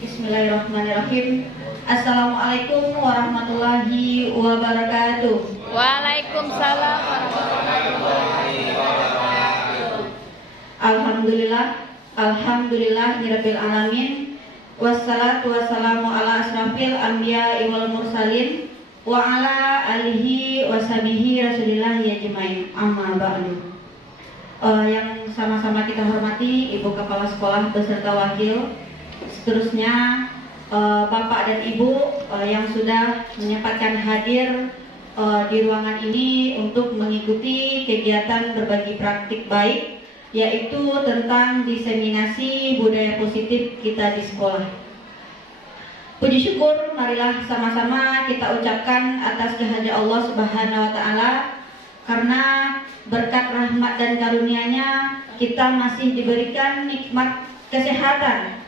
Bismillahirrahmanirrahim. Assalamualaikum warahmatullahi wabarakatuh. Waalaikumsalam warahmatullahi wabarakatuh. Alhamdulillahirabbil alamin. Wassalatu wassalamu ala asrafil anbiya'i wal mursalin wa ala alihi washabihi rasulillahi ajmain. Amma ba'du. Yang sama-sama kita hormati Ibu Kepala Sekolah beserta wakil, seterusnya Bapak dan Ibu yang sudah menyempatkan hadir di ruangan ini untuk mengikuti kegiatan berbagi praktik baik, yaitu tentang diseminasi budaya positif kita di sekolah. Puji syukur marilah sama-sama kita ucapkan atas kehendak Allah Subhanahu wa taala, karena berkat rahmat dan karunia-Nya kita masih diberikan nikmat kesehatan,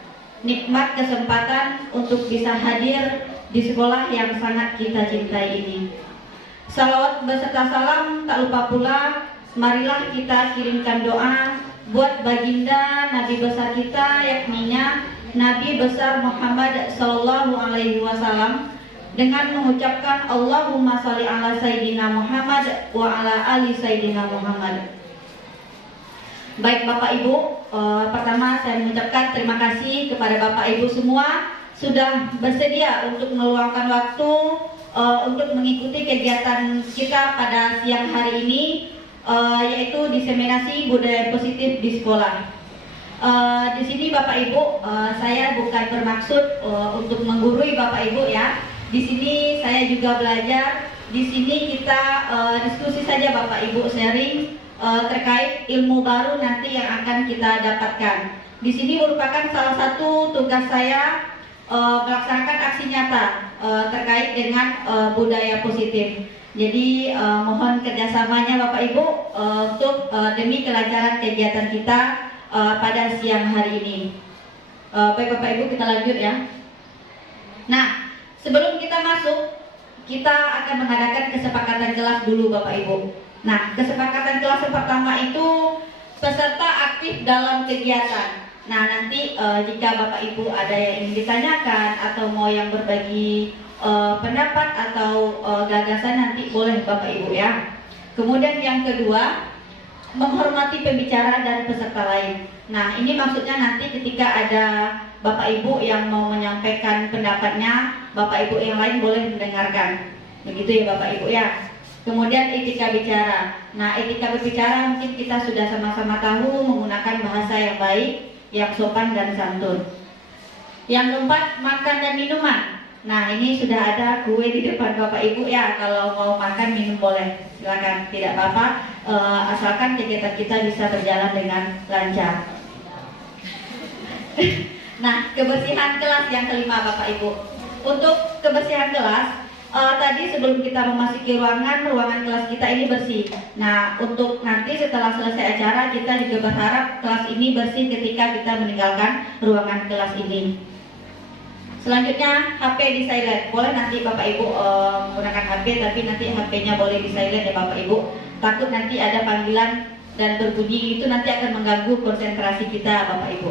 nikmat kesempatan untuk bisa hadir di sekolah yang sangat kita cintai ini. Salawat beserta salam tak lupa pula marilah kita kirimkan doa buat baginda Nabi besar kita, yakninya Nabi besar Muhammad sallallahu alaihi wasallam, dengan mengucapkan Allahumma sholli ala Sayyidina Muhammad wa ala ali Sayyidina Muhammad. Baik Bapak Ibu, pertama saya mengucapkan terima kasih kepada Bapak Ibu semua sudah bersedia untuk meluangkan waktu untuk mengikuti kegiatan kita pada siang hari ini, yaitu diseminasi budaya positif di sekolah. Di sini Bapak Ibu, saya bukan bermaksud untuk menggurui Bapak Ibu ya. Di sini saya juga belajar. Di sini kita diskusi saja Bapak Ibu, sharing terkait ilmu baru nanti yang akan kita dapatkan. Di sini merupakan salah satu tugas saya melaksanakan aksi nyata terkait dengan budaya positif. Jadi mohon kerjasamanya Bapak Ibu untuk demi kelancaran kegiatan kita pada siang hari ini. Baik Bapak Ibu, kita lanjut ya. Nah, sebelum kita masuk, kita akan mengadakan kesepakatan kelas dulu Bapak Ibu. Nah, kesepakatan kelas yang pertama itu peserta aktif dalam kegiatan. Nah, nanti jika Bapak Ibu ada yang ingin ditanyakan atau mau yang berbagi pendapat atau gagasan, nanti boleh Bapak Ibu ya. Kemudian yang kedua, menghormati pembicara dan peserta lain. Nah, ini maksudnya nanti ketika ada Bapak Ibu yang mau menyampaikan pendapatnya, Bapak Ibu yang lain boleh mendengarkan. Begitu ya Bapak Ibu ya. Kemudian etika bicara. Nah, etika berbicara mungkin kita sudah sama-sama tahu menggunakan bahasa yang baik, yang sopan dan santun. Yang keempat, makan dan minuman. Nah, ini sudah ada kue di depan Bapak Ibu ya. Kalau mau makan minum boleh, silakan, tidak apa-apa, asalkan kegiatan kita bisa berjalan dengan lancar. Nah, kebersihan kelas yang kelima Bapak Ibu. Untuk kebersihan kelas, tadi sebelum kita memasuki ruangan kelas kita ini bersih. Nah, untuk nanti setelah selesai acara, kita juga berharap kelas ini bersih ketika kita meninggalkan ruangan kelas ini. Selanjutnya, HP di silent. Boleh nanti Bapak Ibu menggunakan HP, tapi nanti HP-nya boleh di silent ya Bapak Ibu. Takut nanti ada panggilan dan berbunyi, itu nanti akan mengganggu konsentrasi kita Bapak Ibu.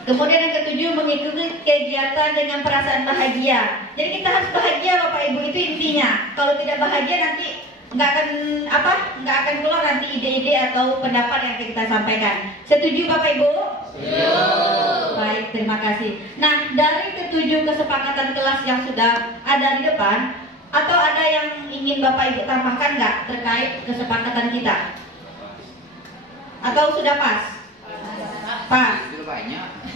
Kemudian yang ketujuh, mengikuti kegiatan dengan perasaan bahagia. Jadi kita harus bahagia Bapak Ibu, itu intinya. Kalau tidak bahagia nanti nggak akan keluar nanti ide-ide atau pendapat yang kita sampaikan. Setuju Bapak Ibu? Setuju. Baik, terima kasih. Nah, dari ketujuh kesepakatan kelas yang sudah ada di depan, atau ada yang ingin Bapak Ibu tambahkan nggak terkait kesepakatan kita? Atau sudah pas? Pas.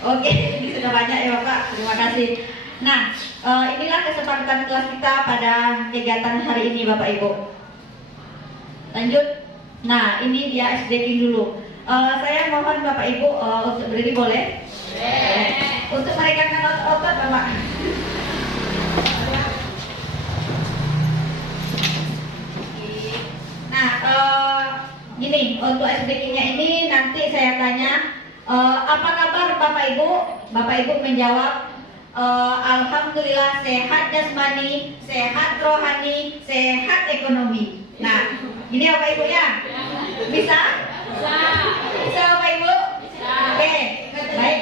Oke, ini sudah banyak ya Bapak, terima kasih. Nah, inilah kesepakatan kelas kita pada kegiatan hari ini Bapak Ibu. Lanjut. Nah, ini dia SDK dulu. Saya mohon Bapak Ibu untuk berdiri boleh? Untuk meregangkan otot Bapak. Nah, gini, untuk SDK-nya ini nanti saya tanya, apa kabar Bapak Ibu? Bapak Ibu menjawab, Alhamdulillah sehat jasmani, sehat rohani, sehat ekonomi. Nah, ini Bapak Ibu ya? Bisa? Bisa. Bisa Bapak Ibu? Bisa. Oke, baik.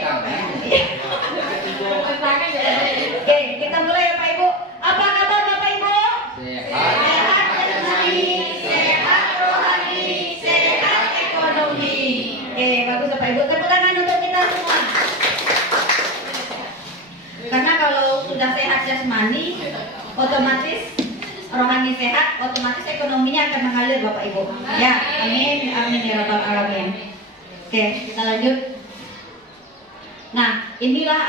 jasmani, otomatis rohani sehat, otomatis ekonominya akan mengalir Bapak Ibu. Ya, amin, amin ya rabbal alamin. Oke, kita lanjut. Nah, inilah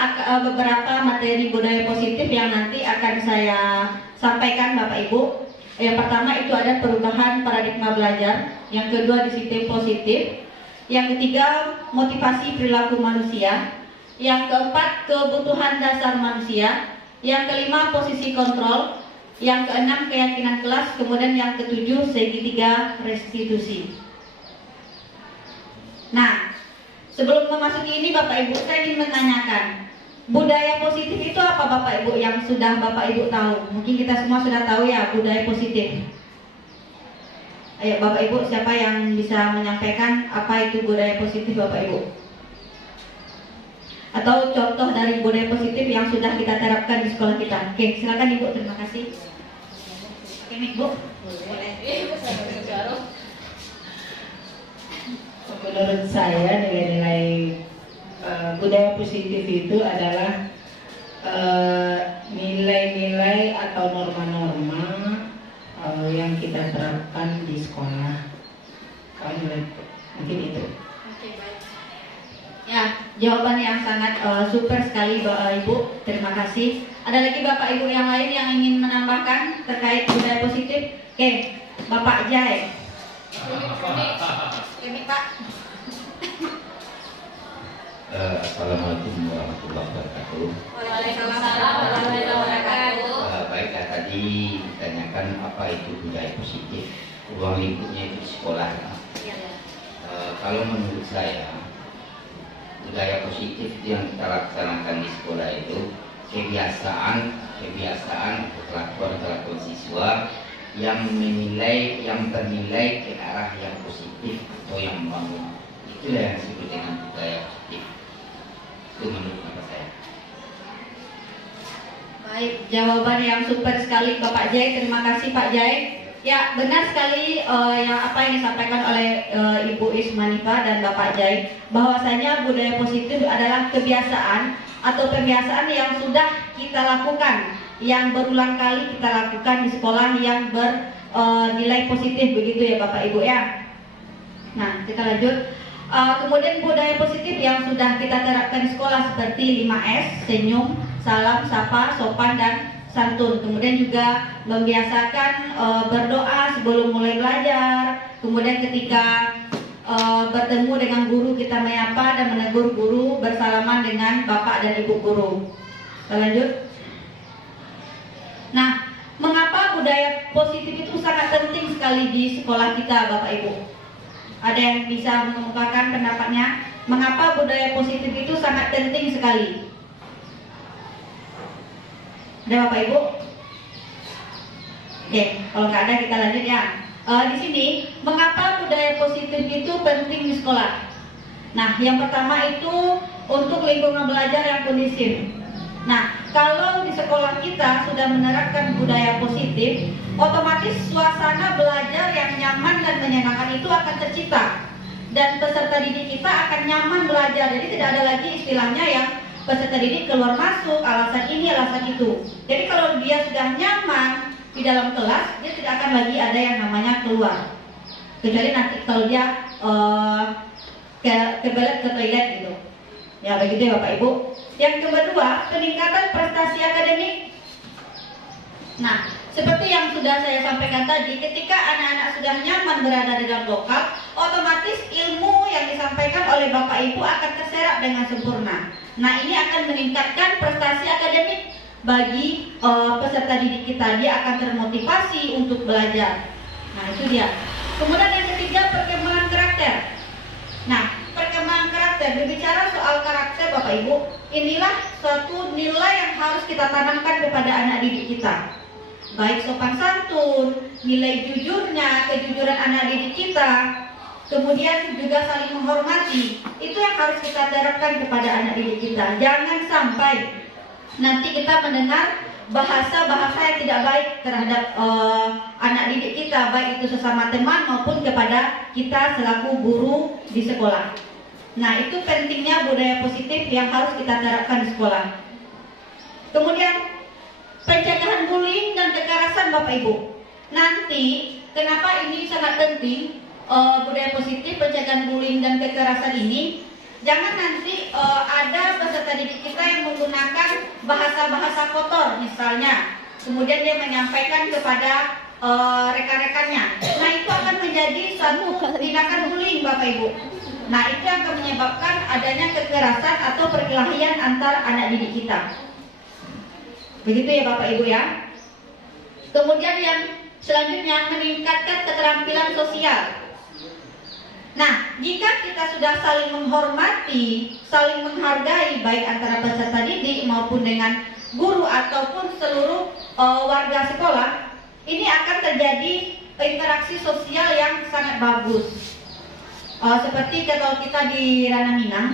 beberapa materi budaya positif yang nanti akan saya sampaikan Bapak Ibu. Yang pertama itu ada perubahan paradigma belajar, yang kedua disiplin positif, yang ketiga motivasi perilaku manusia, yang keempat kebutuhan dasar manusia, yang kelima posisi kontrol, yang keenam keyakinan kelas, kemudian yang ketujuh segitiga restitusi. Nah, sebelum memasuki ini Bapak Ibu, saya ingin menanyakan, budaya positif itu apa Bapak Ibu yang sudah Bapak Ibu tahu? Mungkin kita semua sudah tahu ya budaya positif. Ayo Bapak Ibu, siapa yang bisa menyampaikan apa itu budaya positif Bapak Ibu? Atau contoh dari budaya positif yang sudah kita terapkan di sekolah kita. Oke, silakan Ibu, terima kasih. Oke, Ibu. Boleh. Menurut saya nilai-nilai budaya positif itu adalah nilai-nilai atau norma-norma yang kita terapkan di sekolah. Kalau mungkin itu. Oke, baik. Ya, jawaban yang sangat super sekali Bapak Ibu. Terima kasih. Ada lagi Bapak Ibu yang lain yang ingin menambahkan terkait budaya positif? Oke, Bapak Jai. Ini Pak. Assalamualaikum warahmatullahi wabarakatuh. Waalaikumsalam warahmatullahi wabarakatuh. Baiklah, tadi ditanyakan apa itu budaya positif, ruang lingkupnya itu di sekolah. Kalau menurut saya, budaya positif yang kita laksanakan di sekolah itu kebiasaan kelakuan siswa yang bernilai ke arah yang positif atau yang membangun. Itulah yang disebut dengan budaya positif. Itu menurut saya. Baik, jawaban yang super sekali Bapak Jai. Terima kasih Pak Jai. Ya, benar sekali yang apa yang disampaikan oleh Ibu Ismanifa dan Bapak Jai, bahwasanya budaya positif adalah kebiasaan atau pembiasaan yang sudah kita lakukan, yang berulang kali kita lakukan di sekolah yang bernilai positif, begitu ya Bapak Ibu ya. Nah, kita lanjut. Kemudian budaya positif yang sudah kita terapkan di sekolah seperti 5S, senyum, salam, sapa, sopan, dan santun. Kemudian juga membiasakan berdoa sebelum mulai belajar. Kemudian ketika bertemu dengan guru kita menyapa dan menegur guru, bersalaman dengan bapak dan ibu guru. Kita lanjut. Nah, mengapa budaya positif itu sangat penting sekali di sekolah kita Bapak Ibu? Ada yang bisa mengemukakan pendapatnya? Mengapa budaya positif itu sangat penting sekali? Ada Bapak Ibu? Oke, kalau nggak ada kita lanjut ya. Di sini, mengapa budaya positif itu penting di sekolah? Nah, yang pertama itu untuk lingkungan belajar yang kondusif. Nah, kalau di sekolah kita sudah menerapkan budaya positif, otomatis suasana belajar yang nyaman dan menyenangkan itu akan tercipta, dan peserta didik kita akan nyaman belajar. Jadi tidak ada lagi istilahnya yang peserta didik keluar masuk, alasan ini, alasan itu. Jadi kalau dia sudah nyaman di dalam kelas, dia tidak akan lagi ada yang namanya keluar. Kecuali nanti kalau dia kebelet ke toilet gitu. Ya begitu ya Bapak Ibu. Yang kedua, peningkatan prestasi akademik. Nah, seperti yang sudah saya sampaikan tadi, ketika anak-anak sudah nyaman berada di dalam lokal, otomatis ilmu yang disampaikan oleh Bapak Ibu akan terserap dengan sempurna. Nah, ini akan meningkatkan prestasi akademik bagi peserta didik kita. Dia akan termotivasi untuk belajar. Nah, itu dia. Kemudian yang ketiga, perkembangan karakter. Nah, perkembangan karakter, berbicara soal karakter Bapak Ibu, inilah suatu nilai yang harus kita tanamkan kepada anak didik kita. Baik sopan santun, nilai jujurnya, kejujuran anak didik kita, kemudian juga saling menghormati. Itu yang harus kita terapkan kepada anak didik kita. Jangan sampai nanti kita mendengar bahasa-bahasa yang tidak baik terhadap anak didik kita, baik itu sesama teman maupun kepada kita selaku guru di sekolah. Nah, itu pentingnya budaya positif yang harus kita terapkan di sekolah. Kemudian pencegahan bullying dan kekerasan Bapak Ibu. Nanti kenapa ini sangat penting budaya positif, pencegahan bullying dan kekerasan ini? Jangan nanti ada peserta didik kita yang menggunakan bahasa-bahasa kotor misalnya, kemudian dia menyampaikan kepada rekan-rekannya. Nah, itu akan menjadi suatu tindakan bullying Bapak Ibu. Nah, itu akan menyebabkan adanya kekerasan atau perkelahian antar anak didik kita. Begitu ya Bapak Ibu ya. Kemudian yang selanjutnya, meningkatkan keterampilan sosial. Nah, jika kita sudah saling menghormati, saling menghargai baik antara peserta didik maupun dengan guru ataupun seluruh warga sekolah, ini akan terjadi interaksi sosial yang sangat bagus. Seperti kalau kita di Ranah Minang,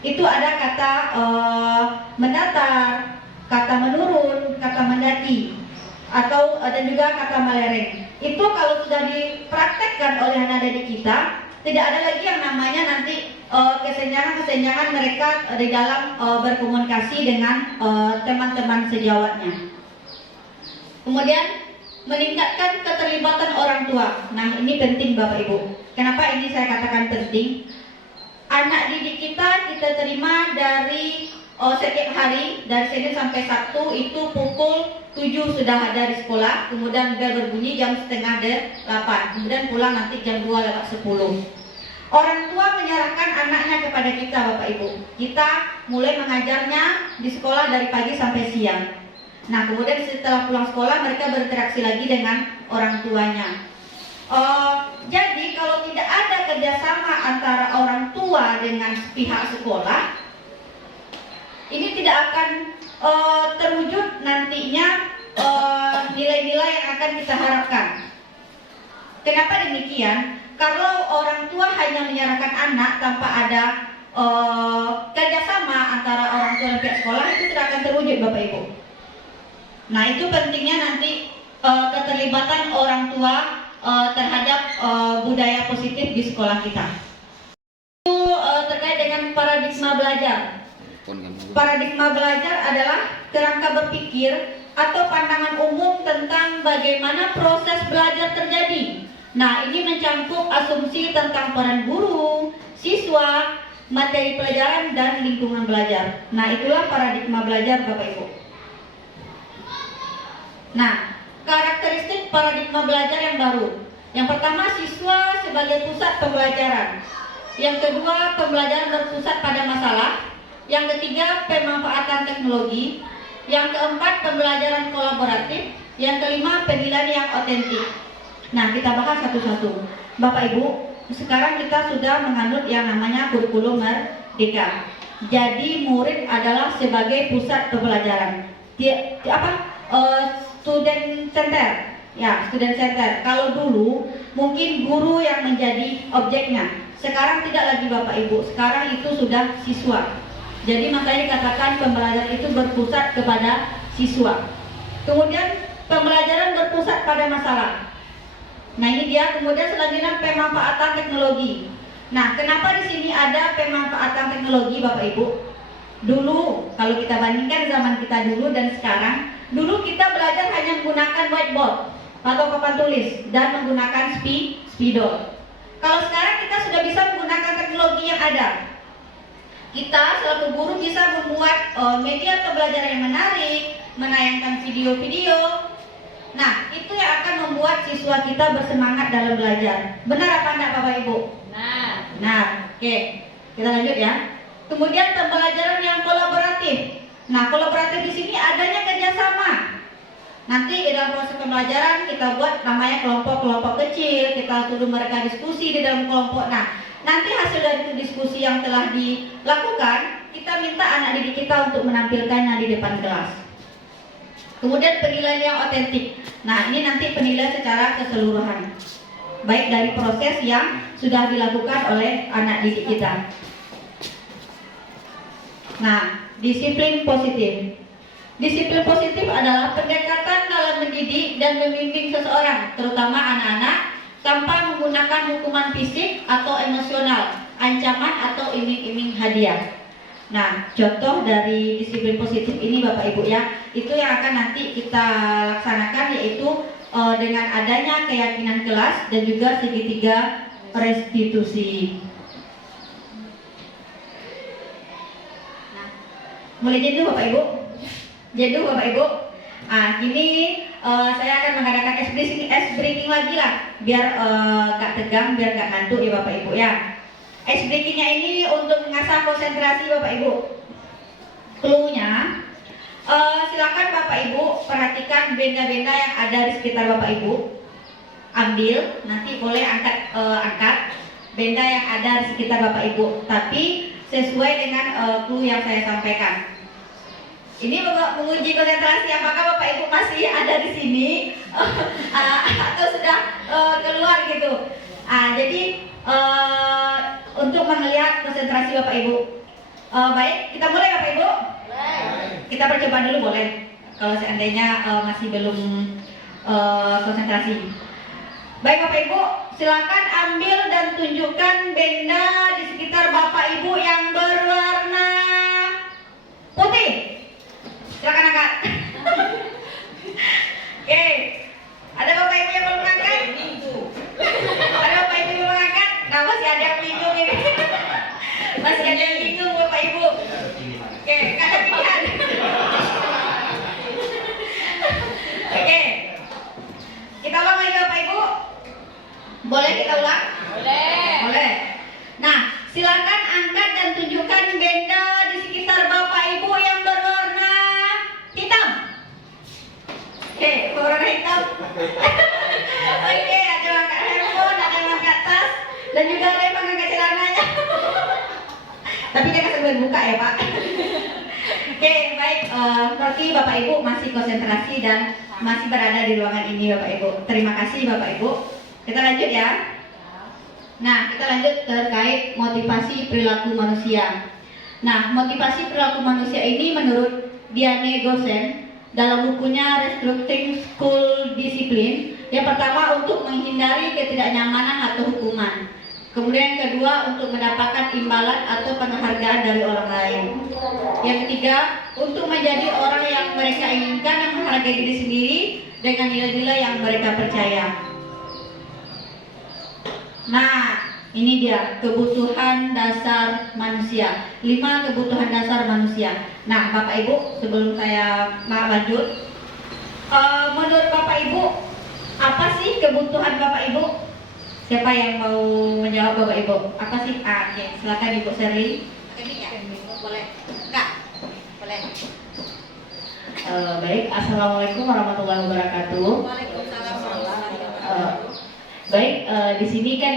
itu ada kata mendatar, kata menurun, kata mendaki, atau dan juga kata melereng. Itu kalau sudah dipraktekkan oleh anak didik kita, tidak ada lagi yang namanya nanti kesenjangan-kesenjangan mereka di dalam berkomunikasi dengan teman-teman sejawatnya. Kemudian meningkatkan keterlibatan orang tua. Nah, ini penting Bapak Ibu. Kenapa ini saya katakan penting? Anak didik kita terima dari setiap hari dari Senin sampai Sabtu itu pukul 7 sudah ada di sekolah, kemudian bel berbunyi jam setengah 8, kemudian pulang nanti jam 2:10. Orang tua menyerahkan anaknya kepada kita Bapak Ibu. Kita mulai mengajarnya di sekolah dari pagi sampai siang. Nah, kemudian setelah pulang sekolah mereka berinteraksi lagi dengan orang tuanya. Jadi kalau tidak ada kerjasama antara orang tua dengan pihak sekolah, ini tidak akan terwujud nantinya nilai-nilai yang akan kita harapkan. Kenapa demikian? Kalau orang tua hanya menyerahkan anak tanpa ada kerjasama antara orang tua dan pihak sekolah, itu tidak akan terwujud Bapak Ibu. Nah, itu pentingnya nanti keterlibatan orang tua terhadap budaya positif di sekolah kita. Itu terkait dengan paradigma belajar. Paradigma belajar adalah kerangka berpikir atau pandangan umum tentang bagaimana proses belajar terjadi. Nah, ini mencakup asumsi tentang peran guru, siswa, materi pelajaran, dan lingkungan belajar. Nah, itulah paradigma belajar Bapak Ibu. Nah, karakteristik paradigma belajar yang baru. Yang pertama, siswa sebagai pusat pembelajaran. Yang kedua, pembelajaran berpusat pada masalah. Yang ketiga, pemanfaatan teknologi. Yang keempat, pembelajaran kolaboratif. Yang kelima, penilaian yang otentik. Nah, kita bahas satu-satu. Bapak Ibu, sekarang kita sudah menganut yang namanya kurikulum merdeka. Jadi murid adalah sebagai pusat pembelajaran. Student center. Ya, student center. Kalau dulu mungkin guru yang menjadi objeknya. Sekarang tidak lagi Bapak Ibu. Sekarang itu sudah siswa. Jadi makanya dikatakan pembelajaran itu berpusat kepada siswa. Kemudian pembelajaran berpusat pada masalah. Nah, ini dia. Kemudian selanjutnya pemanfaatan teknologi. Nah, kenapa di sini ada pemanfaatan teknologi Bapak Ibu? Dulu, kalau kita bandingkan zaman kita dulu dan sekarang, dulu kita belajar hanya menggunakan whiteboard atau papan tulis dan menggunakan spidol. Kalau sekarang kita sudah bisa menggunakan teknologi yang ada. Kita selaku guru bisa membuat media pembelajaran yang menarik, menayangkan video-video. Nah, itu yang akan membuat siswa kita bersemangat dalam belajar. Benar apa enggak Bapak Ibu? Nah, oke. Kita lanjut ya. Kemudian pembelajaran yang kolaboratif. Nah, kolaboratif di sini adanya kerjasama. Nanti di dalam proses pembelajaran kita buat namanya kelompok-kelompok kecil. Kita suruh mereka diskusi di dalam kelompok. Nah, nanti hasil dari diskusi yang telah dilakukan, kita minta anak didik kita untuk menampilkannya di depan kelas. Kemudian penilaian yang otentik. Nah, ini nanti penilaian secara keseluruhan, baik dari proses yang sudah dilakukan oleh anak didik kita. Nah, disiplin positif. Disiplin positif adalah pendekatan dalam mendidik dan membimbing seseorang, terutama anak-anak, tanpa menggunakan hukuman fisik atau emosional, ancaman atau iming-iming hadiah. Nah, contoh dari disiplin positif ini Bapak Ibu ya, itu yang akan nanti kita laksanakan yaitu dengan adanya keyakinan kelas dan juga segitiga restitusi. Nah, mulai jenuh Bapak Ibu? Jenuh Bapak Ibu? Ini saya akan mengadakan ice breaking lagi lah, biar gak tegang, biar gak ngantuk ya Bapak Ibu ya. Ice breakingnya ini untuk mengasah konsentrasi Bapak Ibu. Clue-nya, silakan Bapak Ibu perhatikan benda-benda yang ada di sekitar Bapak Ibu. Ambil, nanti boleh angkat benda yang ada di sekitar Bapak Ibu, tapi sesuai dengan clue yang saya sampaikan. Ini menguji konsentrasi apakah Bapak Ibu masih ada di sini atau sudah keluar gitu. Jadi untuk melihat konsentrasi Bapak Ibu. Baik, kita mulai Bapak Ibu. Kita percobaan dulu boleh. Kalau seandainya masih belum konsentrasi. Baik Bapak Ibu, silakan ambil dan tunjukkan benda di sekitar Bapak Ibu yang berwarna putih. Silakan angkat. Oke. Ada Bapak Ibu yang belum angkat? Ada Bapak Ibu yang belum angkat? Nah, masih ada yang bingung ini. Masih ada yang bingung Bapak Ibu. Oke, kata pilihan. Oke. Kita ulang lagi Bapak Ibu. Boleh kita ulang? Boleh. Nah, silakan angkat dan tunjukkan benda di sekitar Bapak Ibu yang berwarna hitam. Oke, berwarna hitam. Oke, ada yang angkat handphone, ada yang angkat tas, dan juga ada yang angkat celananya. Tapi jangan sambil buka ya Pak. Oke, baik. Berarti Bapak Ibu masih konsentrasi dan masih berada di ruangan ini Bapak Ibu. Terima kasih Bapak Ibu. Kita lanjut ya. Nah, kita lanjut terkait motivasi perilaku manusia. Nah, motivasi perilaku manusia ini menurut Diane Gosen dalam bukunya Restructuring School Discipline, yang pertama untuk menghindari ketidaknyamanan atau hukuman. Kemudian yang kedua untuk mendapatkan imbalan atau penghargaan dari orang lain. Yang ketiga untuk menjadi orang yang mereka inginkan dan menghargai diri sendiri dengan nilai-nilai yang mereka percaya. Nah, ini dia kebutuhan dasar manusia. 5 kebutuhan dasar manusia. Nah, Bapak Ibu, sebelum saya lanjut, menurut Bapak Ibu, apa sih kebutuhan Bapak Ibu? Siapa yang mau menjawab Bapak Ibu? Apa sih? Oke, silakan Ibu Sherly. Boleh? Enggak? Boleh. Baik, Assalamualaikum warahmatullahi wabarakatuh. Waalaikumsalam warahmatullahi wabarakatuh. Baik, di sini kan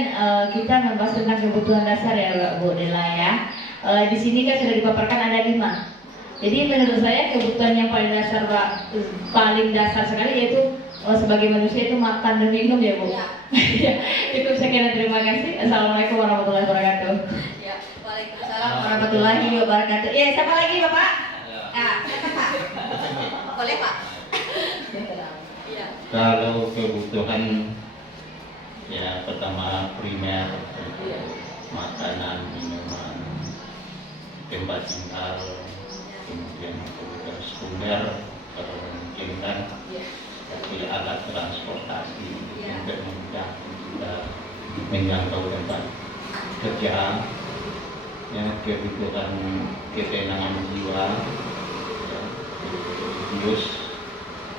kita membahas tentang kebutuhan dasar ya Bu Dela ya. Di sini kan sudah dipaparkan ada 5. Jadi menurut saya kebutuhan yang paling dasar sekali yaitu sebagai manusia itu makan dan minum ya Bu. Ya. Cukup sekian, terima kasih. Assalamualaikum warahmatullahi wabarakatuh. Ya, Waalaikumsalam warahmatullahi wabarakatuh. Ya, siapa lagi Bapak? Siapa Pak? Boleh Pak? Iya. Kalau kebutuhan ya pertama primer makanan, minuman, tempat tinggal, kemudian kebutuhan sekunder kalau memungkinkan seperti alat transportasi untuk memudahkan kita menjangkau tempat kerja, ya, kebutuhan ketenangan jiwa, ya, religius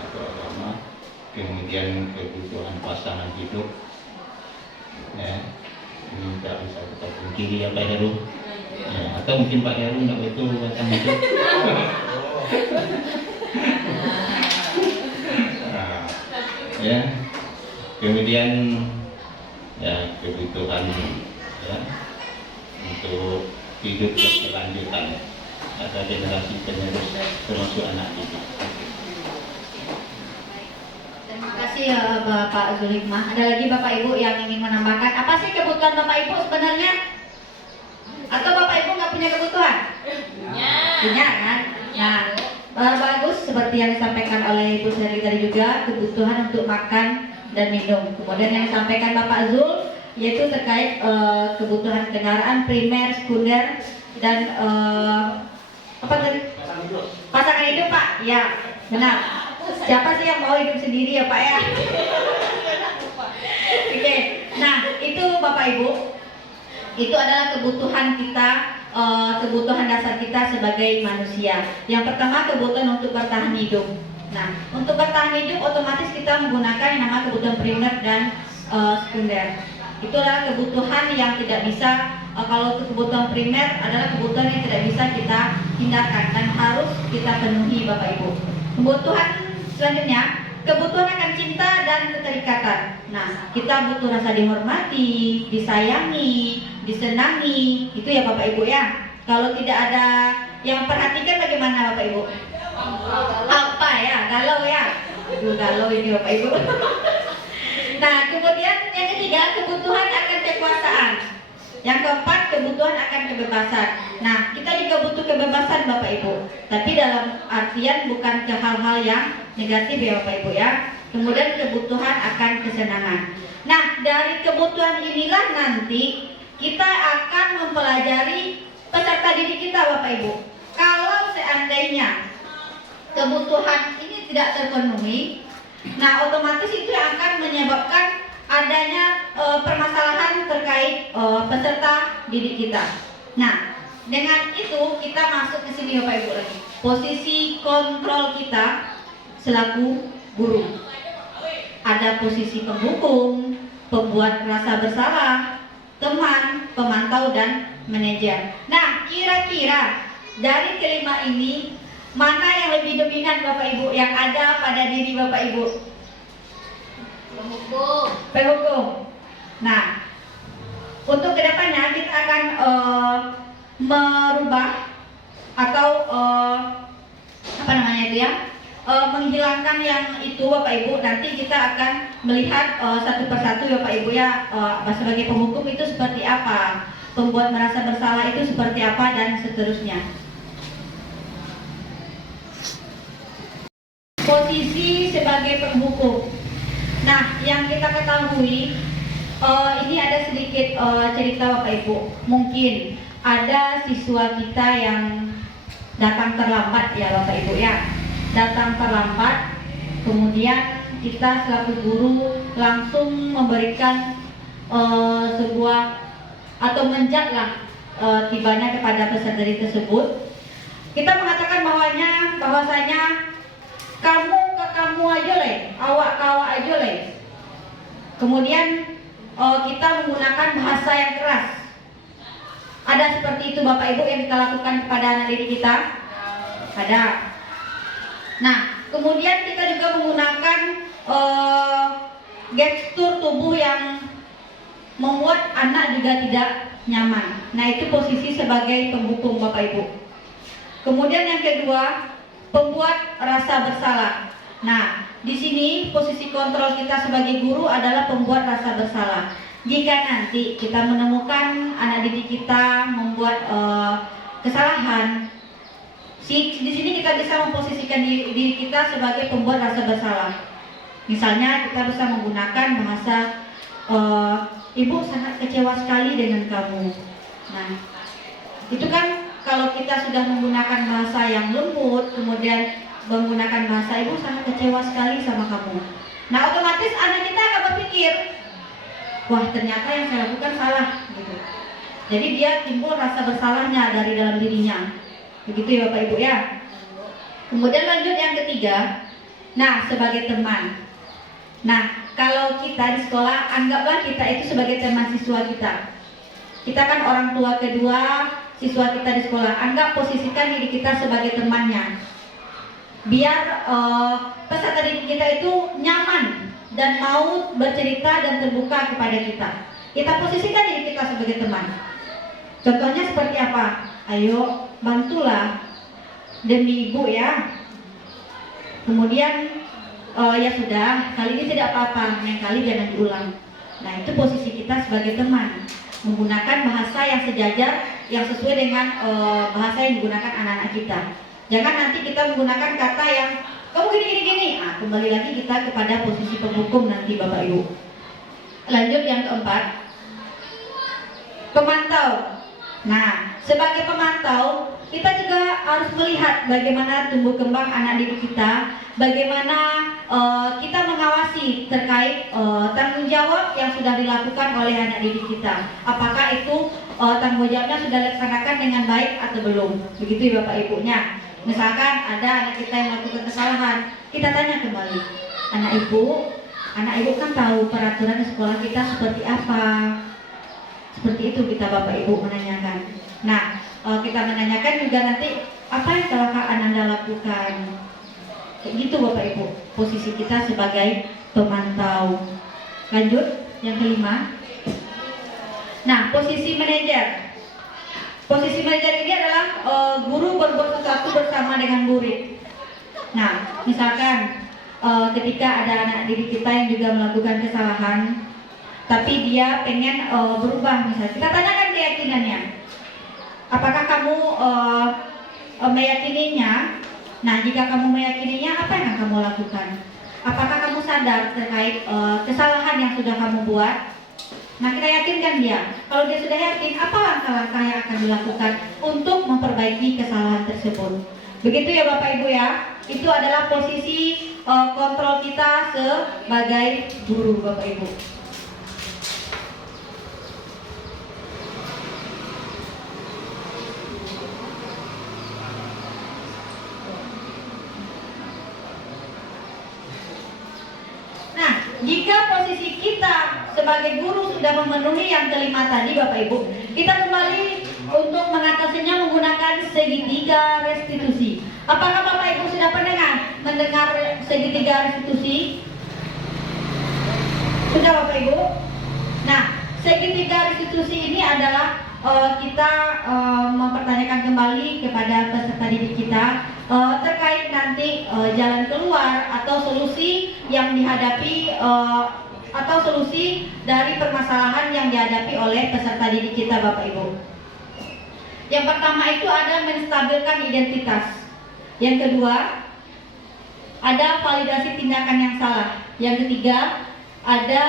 atau agama, kemudian kebutuhan pasangan hidup. Ya, ini tidak bisa kita pungkiri ya Pak Heru. Ya, atau mungkin Pak Heru nggak betul tentang itu. Nah, ya, kemudian ya kebutuhan ya untuk hidup berkelanjutan, ada generasi penerus termasuk anak kita. Terima kasih ya Bapak Zulhikmah. Ada lagi Bapak Ibu yang ingin menambahkan? Apa sih kebutuhan Bapak Ibu sebenarnya? Atau Bapak Ibu nggak punya kebutuhan? Punya kan? Nah, bagus seperti yang disampaikan oleh Ibu Sherly tadi juga, kebutuhan untuk makan dan minum. Kemudian yang disampaikan Bapak Zul yaitu terkait kebutuhan kendaraan primer, sekunder, dan apa tadi? Pasangan hidup Pak, ya benar. Siapa sih yang mau hidup sendiri ya Pak ya? Oke, nah itu Bapak Ibu, itu adalah kebutuhan kita, kebutuhan dasar kita sebagai manusia. Yang pertama kebutuhan untuk bertahan hidup. Nah, untuk bertahan hidup otomatis kita menggunakan yang namanya kebutuhan primer dan sekunder. Itu adalah kebutuhan yang tidak bisa, kalau kebutuhan primer adalah kebutuhan yang tidak bisa kita hindarkan dan harus kita penuhi Bapak Ibu. Kebutuhan selanjutnya, kebutuhan akan cinta dan keterikatan. Nah, kita butuh rasa dihormati, disayangi, disenangi, itu ya Bapak Ibu ya. Kalau tidak ada yang perhatikan bagaimana Bapak Ibu? Apa ya? Galau ya? Aduh, galau ini Bapak Ibu. Nah, kemudian yang ketiga, kebutuhan akan kekuasaan. Yang keempat, kebutuhan akan kebebasan. Nah, kita juga butuh kebebasan Bapak Ibu, tapi dalam artian bukan ke hal-hal yang negatif ya Bapak Ibu ya. Kemudian kebutuhan akan kesenangan. Nah, dari kebutuhan inilah nanti kita akan mempelajari peserta didik kita Bapak Ibu. Kalau seandainya kebutuhan ini tidak terpenuhi, nah otomatis itu akan menyebabkan adanya permasalahan terkait peserta didik kita. Nah, dengan itu kita masuk ke sini Bapak Ibu lagi. Posisi kontrol kita selaku guru. Ada posisi penghukum, pembuat rasa bersalah, teman, pemantau dan manajer. Nah, kira-kira dari kelima ini mana yang lebih dominan Bapak Ibu yang ada pada diri Bapak Ibu? Penghukum. Nah, untuk kedepannya kita akan merubah atau apa namanya itu ya, menghilangkan yang itu Bapak Ibu. Nanti kita akan melihat satu persatu Bapak Ibu ya, sebagai penghukum itu seperti apa, pembuat merasa bersalah itu seperti apa dan seterusnya. Posisi sebagai penghukum. Nah, yang kita ketahui ini ada sedikit cerita Bapak Ibu. Mungkin ada siswa kita yang datang terlambat ya Bapak Ibu ya. Datang terlambat, kemudian kita selaku guru langsung memberikan sebuah atau menjatlah tibanya kepada peserta didik tersebut. Kita mengatakan bahwasanya kamu ke kamu aja le, awak ke awak aja le. Kemudian kita menggunakan bahasa yang keras. Ada seperti itu Bapak Ibu yang kita lakukan kepada anak didik kita? Ada. Nah, kemudian kita juga menggunakan gestur tubuh yang membuat anak juga tidak nyaman. Nah, itu posisi sebagai penghukum Bapak Ibu. Kemudian yang kedua, pembuat rasa bersalah. Nah, di sini posisi kontrol kita sebagai guru adalah pembuat rasa bersalah. Jika nanti kita menemukan anak didik kita membuat kesalahan, di sini kita bisa memposisikan diri kita sebagai pembuat rasa bersalah. Misalnya kita bisa menggunakan bahasa, ibu sangat kecewa sekali dengan kamu. Nah, itu kan kalau kita sudah menggunakan bahasa yang lembut, kemudian menggunakan bahasa ibu sangat kecewa sekali sama kamu. Nah, otomatis anak kita akan berpikir, wah ternyata yang saya lakukan salah gitu. Jadi dia timbul rasa bersalahnya dari dalam dirinya. Begitu ya Bapak Ibu ya. Kemudian lanjut yang ketiga. Nah, sebagai teman. Nah, kalau kita di sekolah, anggaplah kita itu sebagai teman siswa kita. Kita kan orang tua kedua siswa kita di sekolah. Anggap posisikan diri kita sebagai temannya. Biar peserta didik kita itu nyaman dan mau bercerita dan terbuka kepada kita. Kita posisikan diri kita sebagai teman. Contohnya seperti apa? Ayo bantulah demi ibu ya. Kemudian ya sudah, kali ini tidak apa-apa, lain kali jangan diulang. Nah, itu posisi kita sebagai teman, menggunakan bahasa yang sejajar, yang sesuai dengan bahasa yang digunakan anak-anak kita. Jangan nanti kita menggunakan kata yang kamu gini. Nah, kembali lagi kita kepada posisi penghukum nanti Bapak Ibu. Lanjut yang keempat, pemantau. Nah, sebagai pemantau, kita juga harus melihat bagaimana tumbuh kembang anak didik kita, bagaimana kita mengawasi terkait tanggung jawab yang sudah dilakukan oleh anak didik kita. Apakah itu tanggung jawabnya sudah dilaksanakan dengan baik atau belum? Begitu ya Bapak Ibunya. Misalkan ada anak kita yang melakukan kesalahan, kita tanya kembali, anak ibu kan tahu peraturan di sekolah kita seperti apa. Seperti itu kita Bapak Ibu menanyakan. Nah, kita menanyakan juga nanti apa yang telah Anda lakukan. Kayak gitu Bapak Ibu, posisi kita sebagai pemantau. Lanjut, yang kelima. Nah, posisi manajer. Posisi manajer ini adalah guru berbuat sesuatu bersama dengan murid. Nah, misalkan ketika ada anak didik kita yang juga melakukan kesalahan, tapi dia pengen berubah, misalnya kita tanyakan keyakinannya. Apakah kamu meyakininya? Nah, jika kamu meyakininya, apa yang akan kamu lakukan? Apakah kamu sadar terkait kesalahan yang sudah kamu buat? Nah, kita yakinkan dia. Kalau dia sudah yakin, apa langkah-langkah yang akan dilakukan untuk memperbaiki kesalahan tersebut? Begitu ya Bapak Ibu ya. Itu adalah posisi kontrol kita sebagai guru Bapak Ibu. Jika posisi kita sebagai guru sudah memenuhi yang kelima tadi Bapak Ibu, kita kembali untuk mengatasinya menggunakan segitiga restitusi. Apakah Bapak Ibu sudah pernah mendengar segitiga restitusi? Sudah Bapak Ibu? Nah, segitiga restitusi ini adalah kita mempertanyakan kembali kepada peserta didik kita terkait nanti jalan keluar atau solusi yang dihadapi atau solusi dari permasalahan yang dihadapi oleh peserta didik kita Bapak Ibu. Yang pertama itu ada menstabilkan identitas. Yang kedua ada validasi tindakan yang salah. Yang ketiga ada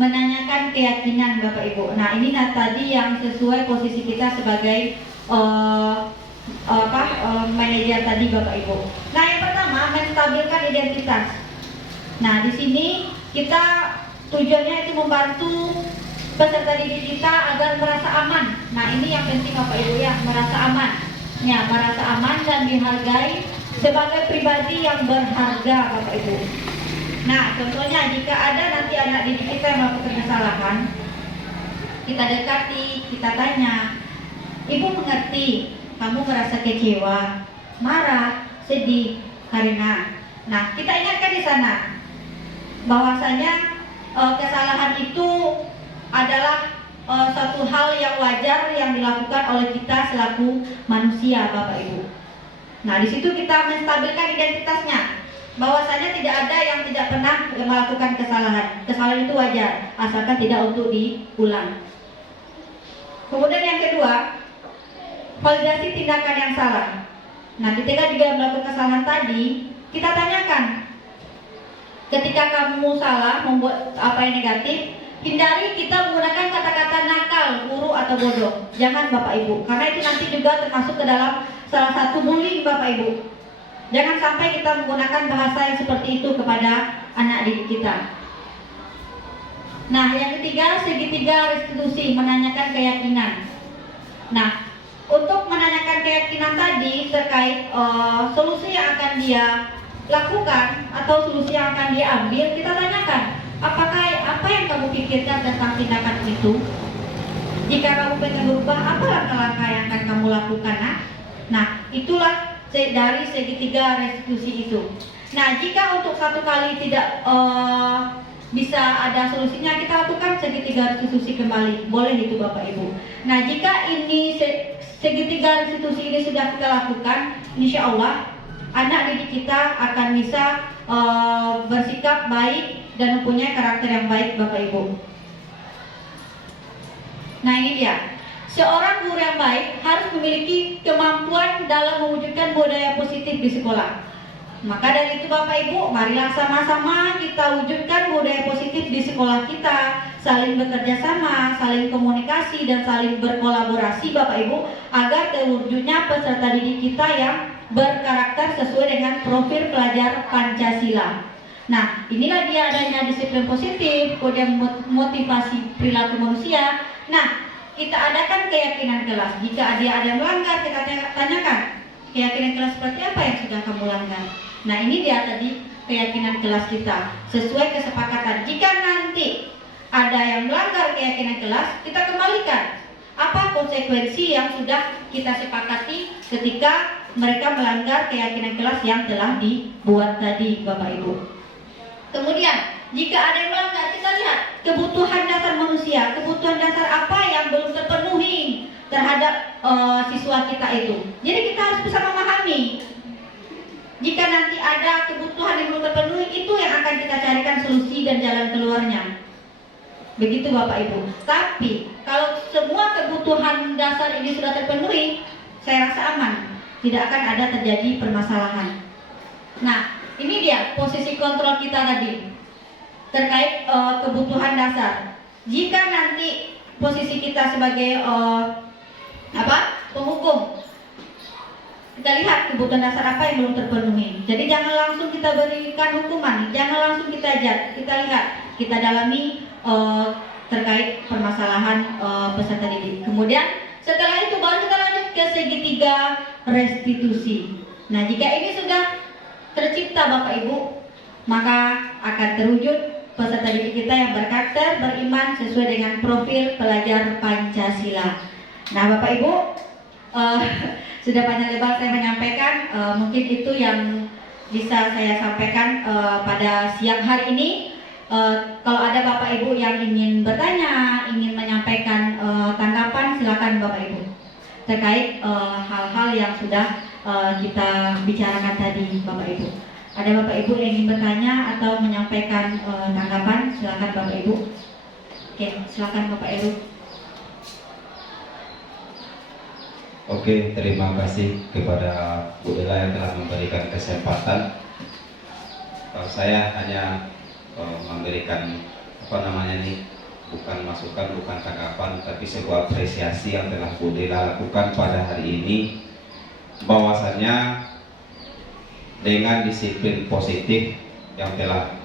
menanyakan keyakinan Bapak Ibu. Nah, ini tadi yang sesuai posisi kita sebagai manajer tadi Bapak Ibu. Nah, yang pertama menstabilkan identitas. Nah, di sini kita tujuannya itu membantu peserta didik kita agar merasa aman. Nah, ini yang penting Bapak Ibu ya, merasa aman. Ya, merasa aman dan dihargai sebagai pribadi yang berharga Bapak Ibu. Nah, contohnya jika ada nanti anak didik kita yang melakukan kesalahan, kita dekati, kita tanya, Ibu mengerti kamu merasa kecewa, marah, sedih karena. Nah, kita ingatkan di sana bahwasanya kesalahan itu adalah satu hal yang wajar yang dilakukan oleh kita selaku manusia Bapak Ibu. Nah, di situ kita menstabilkan identitasnya. Bahwasanya tidak ada yang tidak pernah melakukan kesalahan. Kesalahan itu wajar, asalkan tidak untuk diulang. Kemudian yang kedua, validasi tindakan yang salah. Nah, ketika juga melakukan kesalahan tadi, kita tanyakan, ketika kamu salah membuat apa yang negatif, hindari kita menggunakan kata-kata nakal, buruk atau bodoh. Jangan Bapak Ibu, karena itu nanti juga termasuk ke dalam salah satu bullying Bapak Ibu. Jangan sampai kita menggunakan bahasa yang seperti itu kepada anak didik kita. Nah, yang ketiga, segitiga restitusi, menanyakan keyakinan. Nah, untuk menanyakan keyakinan tadi terkait solusi yang akan dia lakukan atau solusi yang akan dia ambil, kita tanyakan, apakah apa yang kamu pikirkan tentang tindakan itu? Jika kamu pengen berubah, apa langkah-langkah yang akan kamu lakukan? Nah, itulah dari segitiga restitusi itu. Nah, jika untuk satu kali tidak bisa ada solusinya, kita lakukan segitiga restitusi kembali. Boleh itu Bapak Ibu. Nah, jika ini segitiga restitusi ini sudah kita lakukan, insya Allah anak didik kita akan bisa bersikap baik dan mempunyai karakter yang baik Bapak Ibu. Nah, ini dia. Seorang guru yang baik harus memiliki kemampuan dalam mewujudkan budaya positif di sekolah. Maka dari itu Bapak Ibu, marilah sama-sama kita wujudkan budaya positif di sekolah kita saling bekerja sama, saling komunikasi, dan saling berkolaborasi Bapak Ibu, agar terwujudnya peserta didik kita yang berkarakter sesuai dengan profil pelajar Pancasila. Nah, inilah dia adanya disiplin positif, kode motivasi perilaku manusia. Nah, kita adakan keyakinan kelas. Jika ada yang melanggar, kita tanyakan, keyakinan kelas seperti apa yang sudah kamu langgar? Nah, ini dia tadi keyakinan kelas kita, sesuai kesepakatan. Jika nanti ada yang melanggar keyakinan kelas, kita kembalikan apa konsekuensi yang sudah kita sepakati ketika mereka melanggar keyakinan kelas yang telah dibuat tadi Bapak Ibu. Kemudian jika ada yang melanggar, kita lihat kebutuhan dasar manusia, kebutuhan dasar apa yang belum terpenuhi terhadap siswa kita itu. Jadi kita harus bisa memahami, jika nanti ada kebutuhan yang belum terpenuhi, itu yang akan kita carikan solusi dan jalan keluarnya. Begitu Bapak Ibu. Tapi kalau semua kebutuhan dasar ini sudah terpenuhi, saya rasa aman, tidak akan ada terjadi permasalahan. Nah, ini dia posisi kontrol kita tadi terkait kebutuhan dasar. Jika nanti posisi kita sebagai penghukum, kita lihat kebutuhan dasar apa yang belum terpenuhi. Jadi jangan langsung kita berikan hukuman, jangan langsung kita ajak. Kita lihat, kita dalami terkait permasalahan peserta didik. Kemudian setelah itu baru kita lanjut ke segitiga restitusi. Nah, jika ini sudah tercipta Bapak Ibu, maka akan terwujud peserta didik kita yang berkarakter, beriman sesuai dengan profil pelajar Pancasila. Nah, Bapak Ibu, sudah panjang lebar saya menyampaikan, mungkin itu yang bisa saya sampaikan pada siang hari ini. Kalau ada Bapak Ibu yang ingin bertanya, ingin menyampaikan tanggapan, silakan Bapak Ibu terkait hal-hal yang sudah kita bicarakan tadi Bapak Ibu. Ada Bapak Ibu yang ingin bertanya atau menyampaikan tanggapan, silakan Bapak Ibu. Oke, silakan Bapak Ibu. Oke, terima kasih kepada Bu Dela yang telah memberikan kesempatan. Saya hanya memberikan bukan masukan, bukan tanggapan, tapi sebuah apresiasi yang telah Bu Dela lakukan pada hari ini, bahwasannya dengan disiplin positif yang telah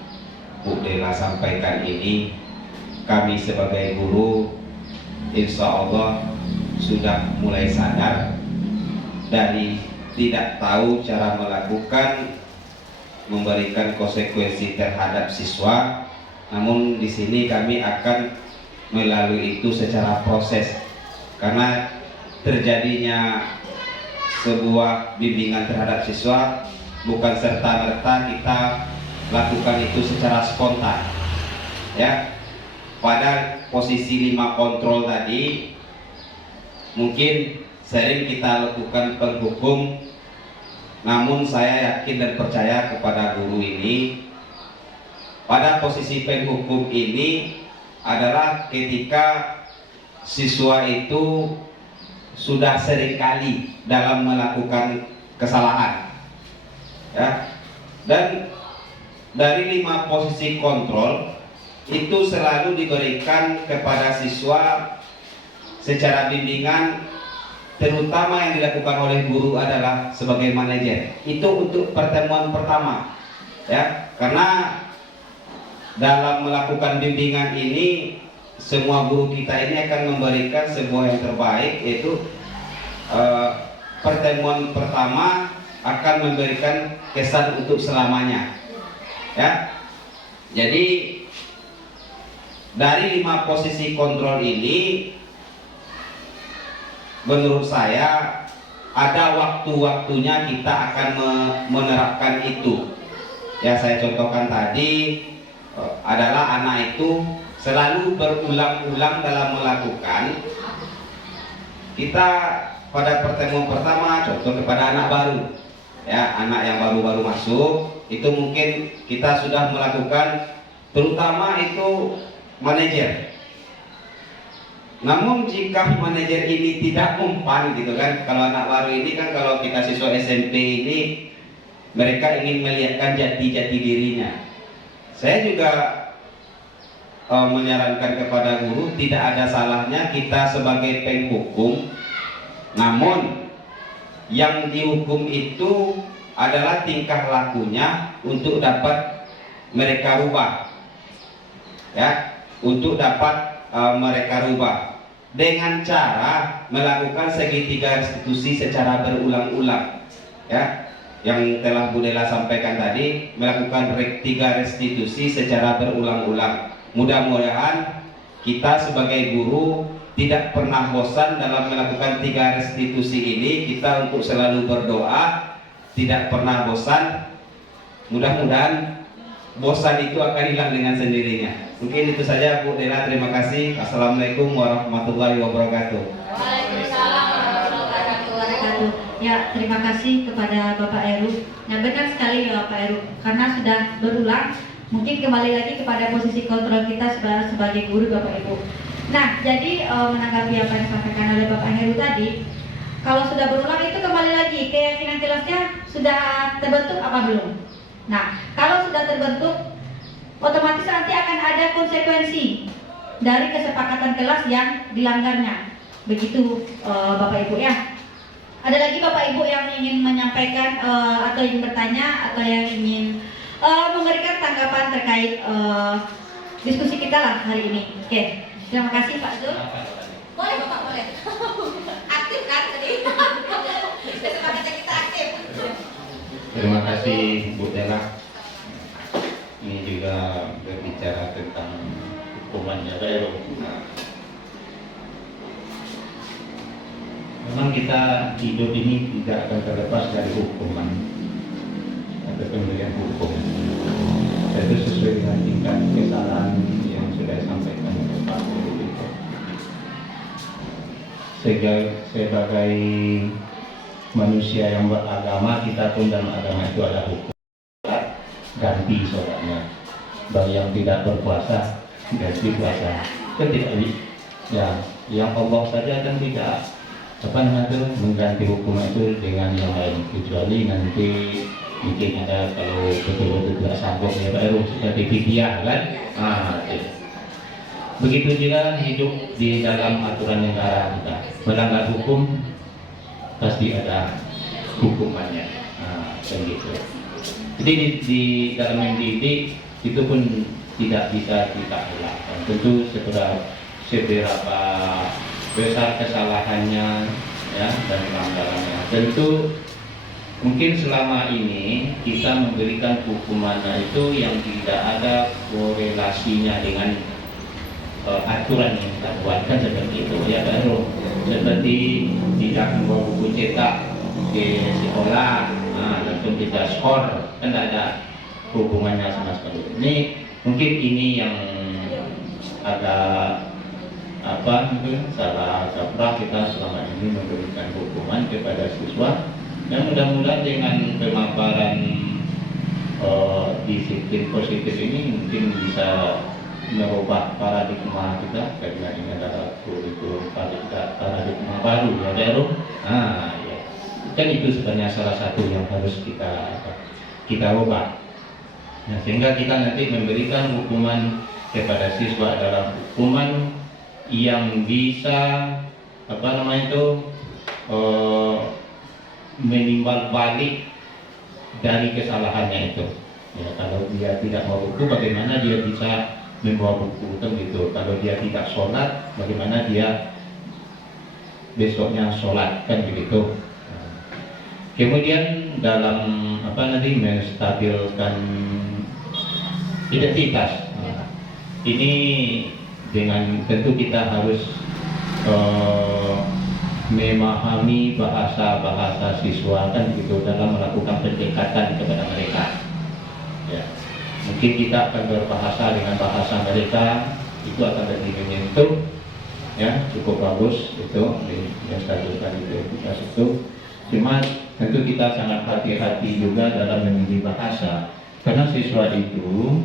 Bu Dela sampaikan ini, kami sebagai guru insya Allah sudah mulai sadar dari tidak tahu cara melakukan memberikan konsekuensi terhadap siswa. Namun di sini kami akan melalui itu secara proses, karena terjadinya sebuah bimbingan terhadap siswa bukan serta-merta kita lakukan itu secara spontan, ya. Pada posisi 5 kontrol tadi mungkin sering kita lakukan penghukum, namun saya yakin dan percaya kepada guru ini, pada posisi penghukum ini adalah ketika siswa itu sudah seringkali dalam melakukan kesalahan, ya. Dan dari 5 posisi kontrol itu selalu diberikan kepada siswa secara bimbingan, terutama yang dilakukan oleh guru adalah sebagai manajer. Itu untuk pertemuan pertama, ya, karena dalam melakukan bimbingan ini semua guru kita ini akan memberikan sebuah yang terbaik, yaitu pertemuan pertama akan memberikan kesan untuk selamanya, ya. Jadi dari 5 posisi kontrol ini, menurut saya ada waktu-waktunya kita akan menerapkan itu. Ya, saya contohkan tadi adalah anak itu selalu berulang-ulang dalam melakukan. Kita pada pertemuan pertama contoh kepada anak baru, ya, anak yang baru-baru masuk, itu mungkin kita sudah melakukan, terutama itu manajer. Namun jika manajer ini tidak mempan gitu kan, kalau anak baru ini kan, kalau kita siswa SMP ini mereka ingin melihatkan jati-jati dirinya. Saya juga menyarankan kepada guru, tidak ada salahnya kita sebagai penghukum, namun yang dihukum itu adalah tingkah lakunya untuk dapat mereka rubah, ya, untuk dapat mereka rubah dengan cara melakukan segitiga restitusi secara berulang-ulang, ya, yang telah Bu Dela sampaikan tadi, melakukan tiga restitusi secara berulang-ulang. Mudah-mudahan kita sebagai guru tidak pernah bosan dalam melakukan tiga restitusi ini. Kita untuk selalu berdoa, tidak pernah bosan. Mudah-mudahan bosan itu akan hilang dengan sendirinya. Mungkin itu saja Bu Dela, terima kasih. Assalamualaikum warahmatullahi wabarakatuh. Waalaikumsalam warahmatullahi wabarakatuh. Ya, terima kasih kepada Bapak Heru. Nah, benar sekali ya Bapak Heru, karena sudah berulang. Mungkin kembali lagi kepada posisi kontrol kita sebagai guru Bapak Ibu. Nah, jadi menanggapi apa yang disampaikan oleh Bapak Heru tadi, kalau sudah berulang itu kembali lagi keyakinan kelasnya sudah terbentuk apa belum? Nah, kalau sudah terbentuk, otomatis nanti akan ada konsekuensi dari kesepakatan kelas yang dilanggarnya. Begitu Bapak Ibu ya. Ada lagi Bapak Ibu yang ingin menyampaikan atau ingin bertanya atau yang ingin memberikan tanggapan terkait diskusi kita lah hari ini. Oke, terima kasih Pak Zul. Boleh Bapak, boleh. Aktif kan tadi? Kesepakatan kita aktif. Terima kasih Bu Dela. Ini juga berbicara tentang hukumannya. Memang kita hidup ini tidak akan terlepas dari hukuman atau pemberian hukum. Itu sesuai dengan tingkat kesalahan yang sudah disampaikan oleh Pak Guru. Sebagai manusia yang beragama, kita pun dalam agama itu ada hukum. Ganti sholatnya. Bagi yang tidak berpuasa, ganti puasa. Kan tidak ya, yang Allah saja kan tidak mengganti hukum itu dengan yang lain, kecuali nanti mungkin ada kalau betul-betul tidak sanggup ya baru seperti fidyah kan. Begitu juga hidup di dalam aturan negara kita, melanggar hukum pasti ada hukumannya. Kan gitu. Jadi di dalam mendidik itu pun tidak bisa kita elakkan. Tentu seberapa besar kesalahannya, ya, dan pelanggarannya. Tentu mungkin selama ini kita memberikan hukumannya itu yang tidak ada korelasinya dengan aturan yang kita buatkan seperti itu, ya baru seperti tidak membawa buku cetak di sekolah, langsung kita skor, kan tidak ada hubungannya sama sekali. Ini mungkin ini yang agak salah kaprah kita selama ini memberikan hukuman kepada siswa. Dan mudah-mudahan dengan pemaparan disiplin positif ini mungkin bisa merubah paradigma kita, karena ini adalah kurikulum paradigma baru ya Daru. Ya. Kan itu sebenarnya salah satu yang harus kita ubah. Nah, sehingga kita nanti memberikan hukuman kepada siswa adalah hukuman yang bisa menimbal balik dari kesalahannya itu. Ya, kalau dia tidak mau buku, bagaimana dia bisa membawa buku gitu. Kalau dia tidak sholat, bagaimana dia besoknya sholat, kan begitu. Kemudian dalam menstabilkan identitas. Ini dengan tentu kita harus memahami bahasa siswa, kan gitu, dalam melakukan pendekatan kepada mereka. Ya. Mungkin kita akan berbahasa dengan bahasa mereka, itu akan lebih menyentuh, ya, cukup bagus itu menstabilkan identitas itu. Cuma tentu kita sangat hati-hati juga dalam memilih bahasa, karena siswa itu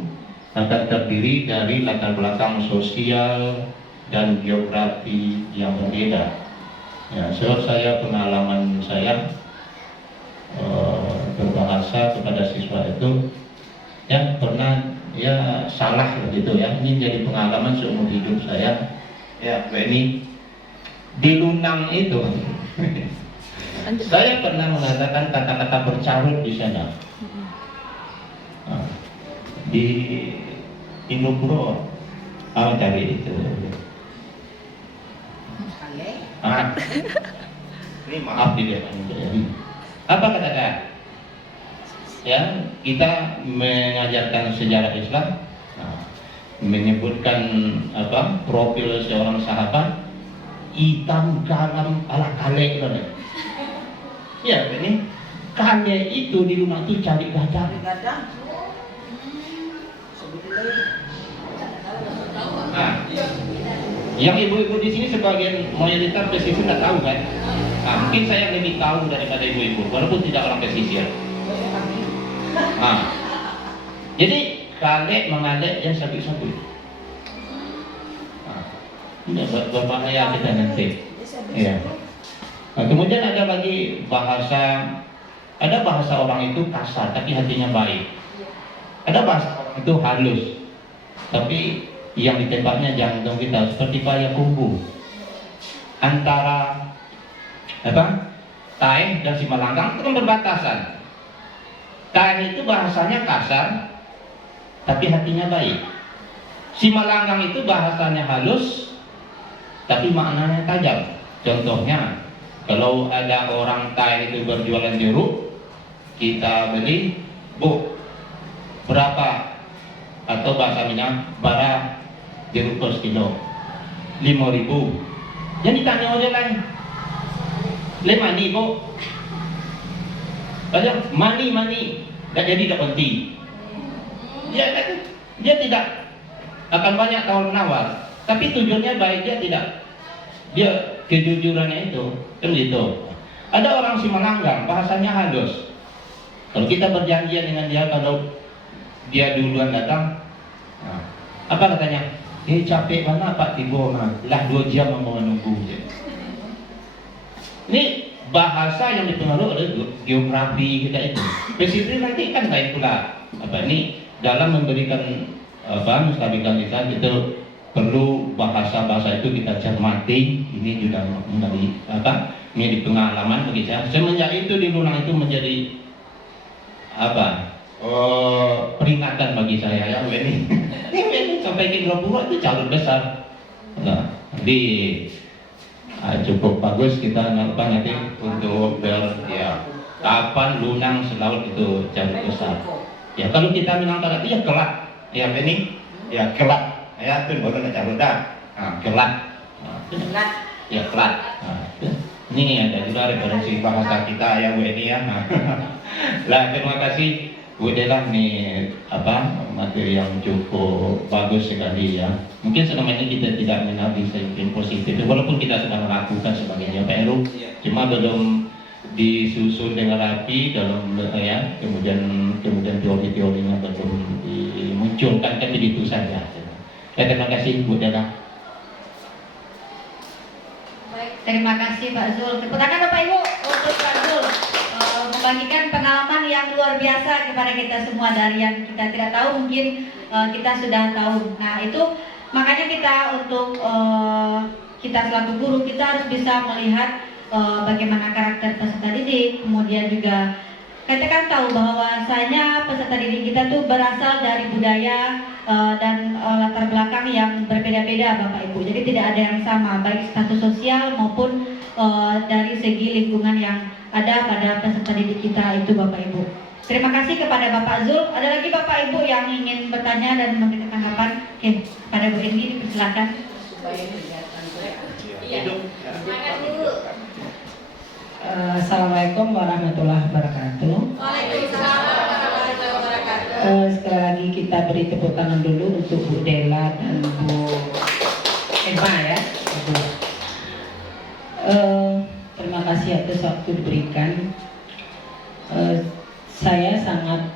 akan terdiri dari latar belakang sosial dan geografi yang berbeda. Ya, sebab pengalaman saya berbahasa kepada siswa itu, yang pernah ya salah gitu ya. Ini jadi pengalaman seumur hidup saya. Ya, ini di Lunang itu saya pernah mengatakan kata-kata bercarut di sana. Di Indopuro, cari itu. Ini maaf di depan itu ya. Apa kata-kata? Ya, kita mengajarkan sejarah Islam, menyebutkan profil seorang sahabat hitam garam ala kale kan. Ya, ini kale itu di rumah itu cari gadang. Nah, yang ibu-ibu di sini sebagian mayoritas pesisir nggak tahu kan? Nah, mungkin saya lebih tahu daripada ibu-ibu, walaupun tidak orang pesisir. Nah, jadi kalek mengalek yang sabit-sabit. Nah, ini berbahaya kita nanti. Ya. Nah, kemudian ada lagi ada bahasa orang itu kasar tapi hatinya baik. Ada bahasa orang itu halus, tapi yang ditembaknya jantung kita seperti Payakumbuh. Antara Taeh dan Simalanggang itu kan berbatasan. Taeh itu bahasanya kasar, tapi hatinya baik. Simalanggang itu bahasanya halus, tapi maknanya tajam. Contohnya, kalau ada orang Taeh itu berjualan jeruk, kita beli, Bu, berapa? Atau bahasa Minang, bara jeruk per kilo 5.000. Jadi tanya oleh lain, le mani Bu, aja mani, tak jadi tak penting. Dia tidak akan banyak tawar menawar, tapi tujuannya baik, dia kejujurannya itu kan gitu. Ada orang Simalanggang bahasanya halus. Kalau kita berjanjian dengan dia, kalau dia duluan datang, apa katanya? Capek mana Pak Tibo, lah 2 jam mau menunggu. Ini bahasa yang dipengaruhi oleh geografi kita itu. Pesisir nanti kan lain pula. Ini dalam memberikan menstabilkan lisan itu perlu bahasa-bahasa itu kita cermati. Ini juga menjadi pengalaman bagi saya. Semenjak itu di Lunang itu menjadi peringatan bagi saya ya. Ini sampai ke Indopuro itu calon besar. Nah, cukup bagus kita nanti untuk ya kapan Lunang Selaut itu calon besar. Ya kalau kita Minang Barat ya kelak. Ya ini ya kelak. Ya itu baru nak calon dah. Kelak. Ya kelak. Ini ada juga referensi bahasa kita ya Bu ini ya. Lah terima kasih Bu Dela nih materi yang cukup bagus sekali ya. Mungkin selama ini kita tidak mengenal disiplin positif, walaupun kita sudah melakukan sebagainya Pak Heru, cuma belum disusun dengan rapi dalam ya, kemudian teori-teorinya belum dimunculkan, kan begitu saja. Ya, terima kasih Bu Dela. Baik, terima kasih Pak Zul. Tepuk tangan Bapak Ibu untuk Pak Zul membagikan pengalaman yang luar biasa kepada kita semua. Dari yang kita tidak tahu mungkin kita sudah tahu. Nah itu makanya kita untuk kita selaku guru kita harus bisa melihat bagaimana karakter peserta didik, kemudian juga kita kan tahu bahwasanya peserta didik kita tuh berasal dari budaya dan latar belakang yang berbeda-beda Bapak Ibu. Jadi tidak ada yang sama baik status sosial maupun dari segi lingkungan yang ada pada peserta didik kita itu Bapak Ibu. Terima kasih kepada Bapak Zul. Ada lagi Bapak Ibu yang ingin bertanya dan memberikan tanggapan? Oke, pada Bu Enggi dipersilakan. Assalamualaikum warahmatullahi wabarakatuh. Waalaikumsalam warahmatullahi wabarakatuh. Sekali lagi kita beri tepuk tangan dulu untuk Bu Dela dan Bu Eva ya. Terima kasih atas waktu diberikan. Saya sangat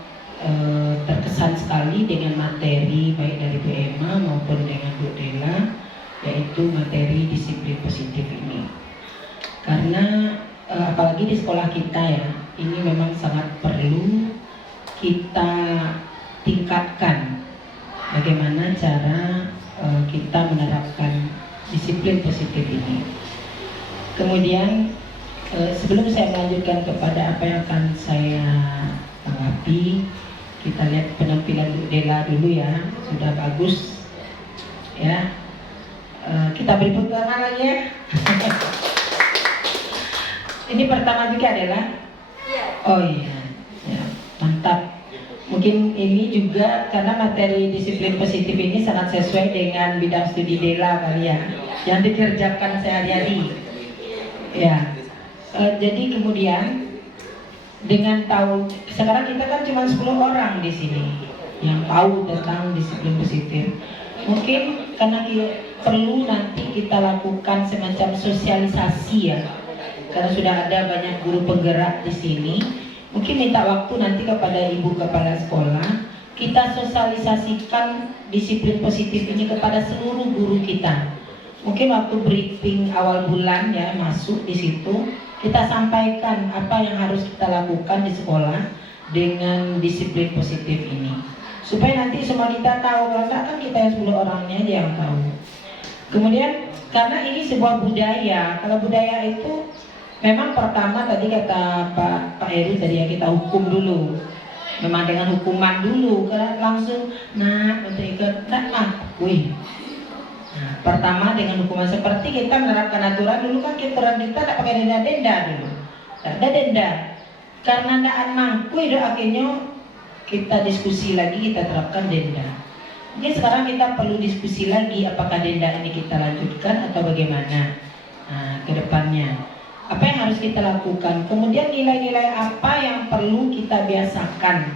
terkesan sekali dengan materi baik dari Bu Emma maupun dengan Bu Dela, yaitu materi disiplin positif ini. Karena apalagi di sekolah kita ya, ini memang sangat perlu kita tingkatkan bagaimana cara kita menerapkan disiplin positif ini. Kemudian sebelum saya melanjutkan kepada apa yang akan saya tanggapi, kita lihat penampilan Bu Dela dulu ya, sudah bagus ya. Kita beri tepuk tangan lagi ya. Ini pertama juga adalah, oh iya, ya, mantap. Mungkin ini juga karena materi disiplin positif ini sangat sesuai dengan bidang studi Dela kali ya, yang dikerjakan sehari-hari. Ya, jadi kemudian dengan tahu sekarang kita kan cuma 10 orang di sini yang tahu tentang disiplin positif. Mungkin karena perlu nanti kita lakukan semacam sosialisasi ya, karena sudah ada banyak guru penggerak di sini. Mungkin minta waktu nanti kepada ibu kepala sekolah, kita sosialisasikan disiplin positif ini kepada seluruh guru kita. Mungkin waktu briefing awal bulan ya, masuk di situ kita sampaikan apa yang harus kita lakukan di sekolah dengan disiplin positif ini, supaya nanti semua kita tahu. Kalau tak kan kita yang 10 orangnya aja yang tahu. Kemudian karena ini sebuah budaya, kalau budaya itu memang pertama tadi kata Pak Heru tadi ya, kita hukum dulu. Memang dengan hukuman dulu, karena langsung untuk ikut wih. Nah, pertama dengan hukuman seperti kita menerapkan aturan dulu kan, aturan kita tak pakai denda-denda dulu. Tak ada denda. Karena tidak mangku itu akhirnya kita diskusi lagi, kita terapkan denda. Mungkin sekarang kita perlu diskusi lagi apakah denda ini kita lanjutkan atau bagaimana ke depannya. Apa yang harus kita lakukan? Kemudian nilai-nilai apa yang perlu kita biasakan?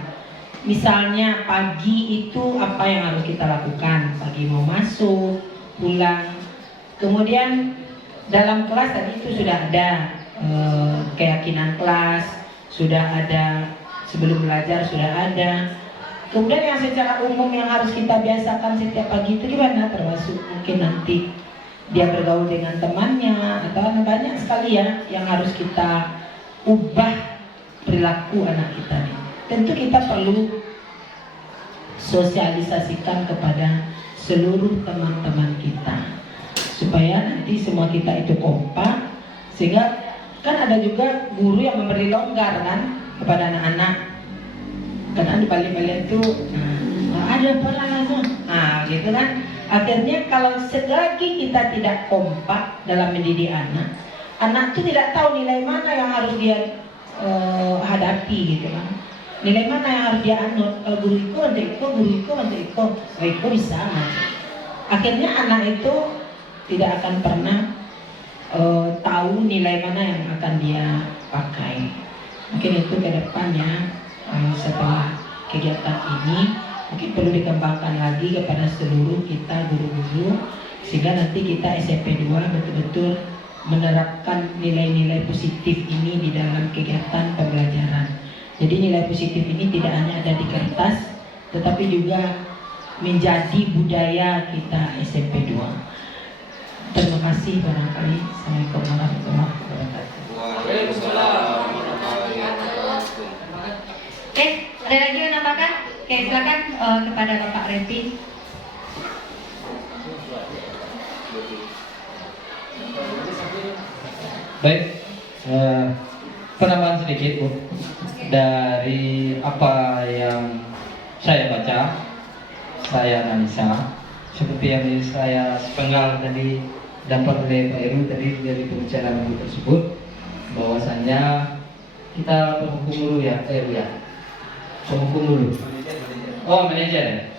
Misalnya pagi itu apa yang harus kita lakukan? Pagi mau masuk, pulang. Kemudian dalam kelas tadi itu sudah ada keyakinan kelas, sudah ada sebelum belajar sudah ada. Kemudian yang secara umum yang harus kita biasakan setiap pagi itu gimana? Termasuk mungkin nanti dia bergaul dengan temannya atau banyak sekali ya yang harus kita ubah perilaku anak kita nih. Tentu kita perlu sosialisasikan kepada seluruh teman-teman kita supaya nanti semua kita itu kompak, sehingga kan ada juga guru yang memberi longgar kan kepada anak-anak. Karena di balik-balik itu ada apa langsung, gitu kan. Akhirnya kalau selagi kita tidak kompak dalam mendidik anak, anak itu tidak tahu nilai mana yang harus dia hadapi gitu kan. Nilai mana yang harus dia anut. Kalau guru itu bisa. Akhirnya anak itu tidak akan pernah tahu nilai mana yang akan dia pakai. Mungkin itu ke depannya setelah kegiatan ini mungkin perlu dikembangkan lagi kepada seluruh kita guru-guru, sehingga nanti kita SMP 2 betul-betul menerapkan nilai-nilai positif ini di dalam kegiatan pembelajaran. Jadi nilai positif ini tidak hanya ada di kertas, tetapi juga menjadi budaya kita SMP 2. Terima kasih barangkali. Assalamualaikum warahmatullahi wabarakatuh. Oke, ada lagi yang nambahkan? Oke, silakan kepada Bapak Repi. Baik, penambahan sedikit Bu dari apa yang saya baca, saya analisa seperti yang saya sepenggal tadi dapat oleh Pak Heru tadi dari pembicaraan Ibu tersebut, bahwasannya kita berhukum dulu ya, Heru ya. Penghukum dulu. Oh, manajer.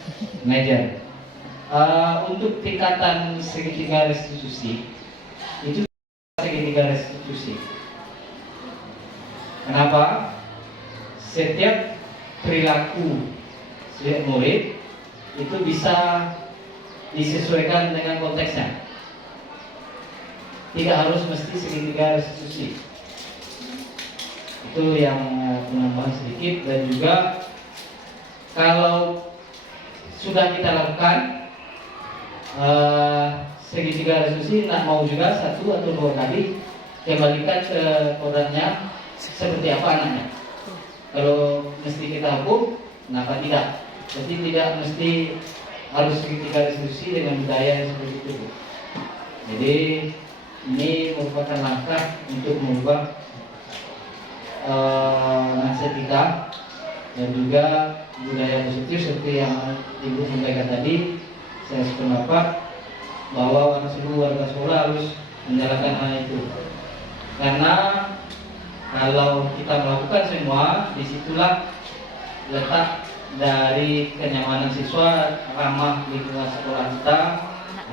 Untuk tingkatan segitiga restitusi itu segitiga restitusi. Kenapa? Setiap perilaku setiap murid itu bisa disesuaikan dengan konteksnya. Tidak harus mesti segitiga restitusi. Itu yang penambahan sedikit. Dan juga kalau sudah kita lakukan segitiga restitusi, nak mau juga 1 atau 2 kali kembalikan ke kodratnya seperti apa anaknya. Kalau mesti kita hukum, kenapa tidak? Jadi tidak mesti harus segitiga diskusi dengan budaya yang seperti itu. Jadi ini merupakan langkah untuk mengubah mindset kita dan juga budaya positif seperti yang Ibu sampaikan tadi. Saya sependapat bahwa seluruh warga sekolah harus menjalankan hal itu, karena kalau kita melakukan semua, disitulah letak dari kenyamanan siswa, ramah lingkungan sekolah kita,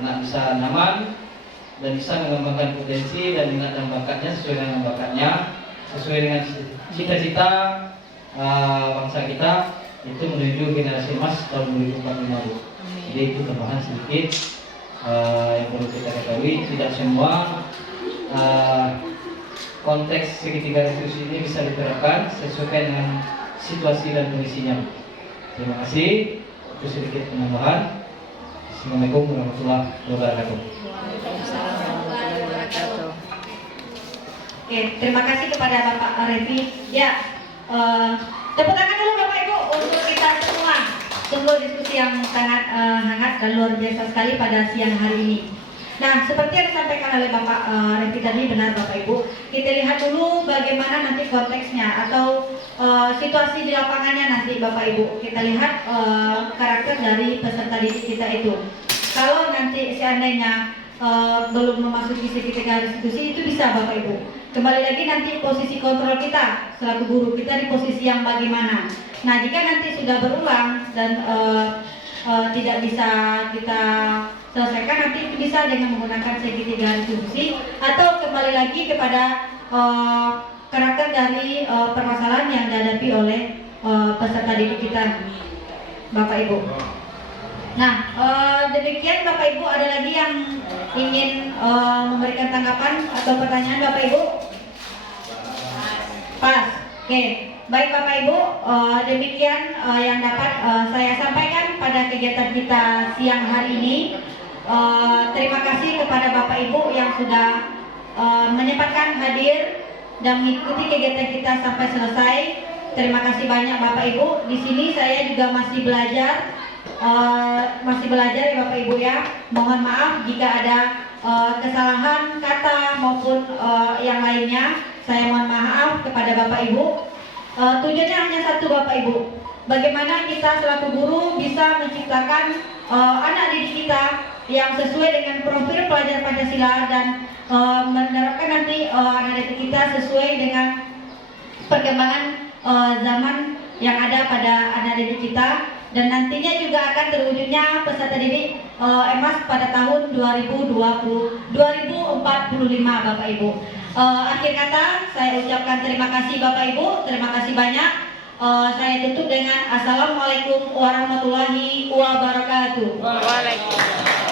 anak bisa nyaman dan bisa mengembangkan potensi dan minat dan bakatnya sesuai dengan bakatnya, sesuai dengan cita-cita bangsa kita, itu menuju generasi emas tahun 2045. Jadi itu tambahan sedikit yang perlu kita ketahui. Tidak semua konteks segitiga restitusi ini bisa diterapkan sesuai dengan situasi dan kondisinya. Terima kasih. Itu sedikit penambahan. Assalamualaikum warahmatullahi wabarakatuh. Oke, terima kasih kepada Bapak Refli. Ya, tepuk tangan dulu Bapak Ibu untuk kita semua. Sungguh diskusi yang sangat hangat dan luar biasa sekali pada siang hari ini. Nah, seperti yang disampaikan oleh Bapak Refli tadi, benar Bapak Ibu. Kita lihat dulu bagaimana nanti konteksnya atau situasi di lapangannya nanti Bapak Ibu. Kita lihat karakter dari peserta didik kita itu. Kalau nanti seandainya belum memasuki segitiga restitusi, itu bisa Bapak Ibu. Kembali lagi nanti posisi kontrol kita selaku guru, kita di posisi yang bagaimana. Nah, jika nanti sudah berulang dan tidak bisa kita selesaikan, nanti itu bisa dengan menggunakan segitiga restitusi atau kembali lagi kepada karakter dari permasalahan yang dihadapi oleh peserta didik kita, Bapak Ibu. Nah, demikian Bapak Ibu, ada lagi yang ingin memberikan tanggapan atau pertanyaan Bapak Ibu? Pas. Oke. Baik Bapak Ibu, demikian yang dapat saya sampaikan pada kegiatan kita siang hari ini. Terima kasih kepada Bapak Ibu yang sudah menyempatkan hadir dan mengikuti kegiatan kita sampai selesai. Terima kasih banyak Bapak Ibu. Di sini saya juga masih belajar ya Bapak Ibu ya. Mohon maaf jika ada kesalahan kata maupun yang lainnya. Saya mohon maaf kepada Bapak Ibu. Tujuannya hanya satu Bapak Ibu, bagaimana kita selaku guru bisa menciptakan anak didik kita yang sesuai dengan profil pelajar Pancasila dan menerapkan nanti anak didik kita sesuai dengan perkembangan zaman yang ada pada anak didik kita, dan nantinya juga akan terwujudnya peserta didik EMAS pada tahun 2045 Bapak Ibu. Akhir kata saya ucapkan terima kasih Bapak Ibu, terima kasih banyak. Saya tutup dengan Assalamualaikum warahmatullahi wabarakatuh. Waalaikumsalam.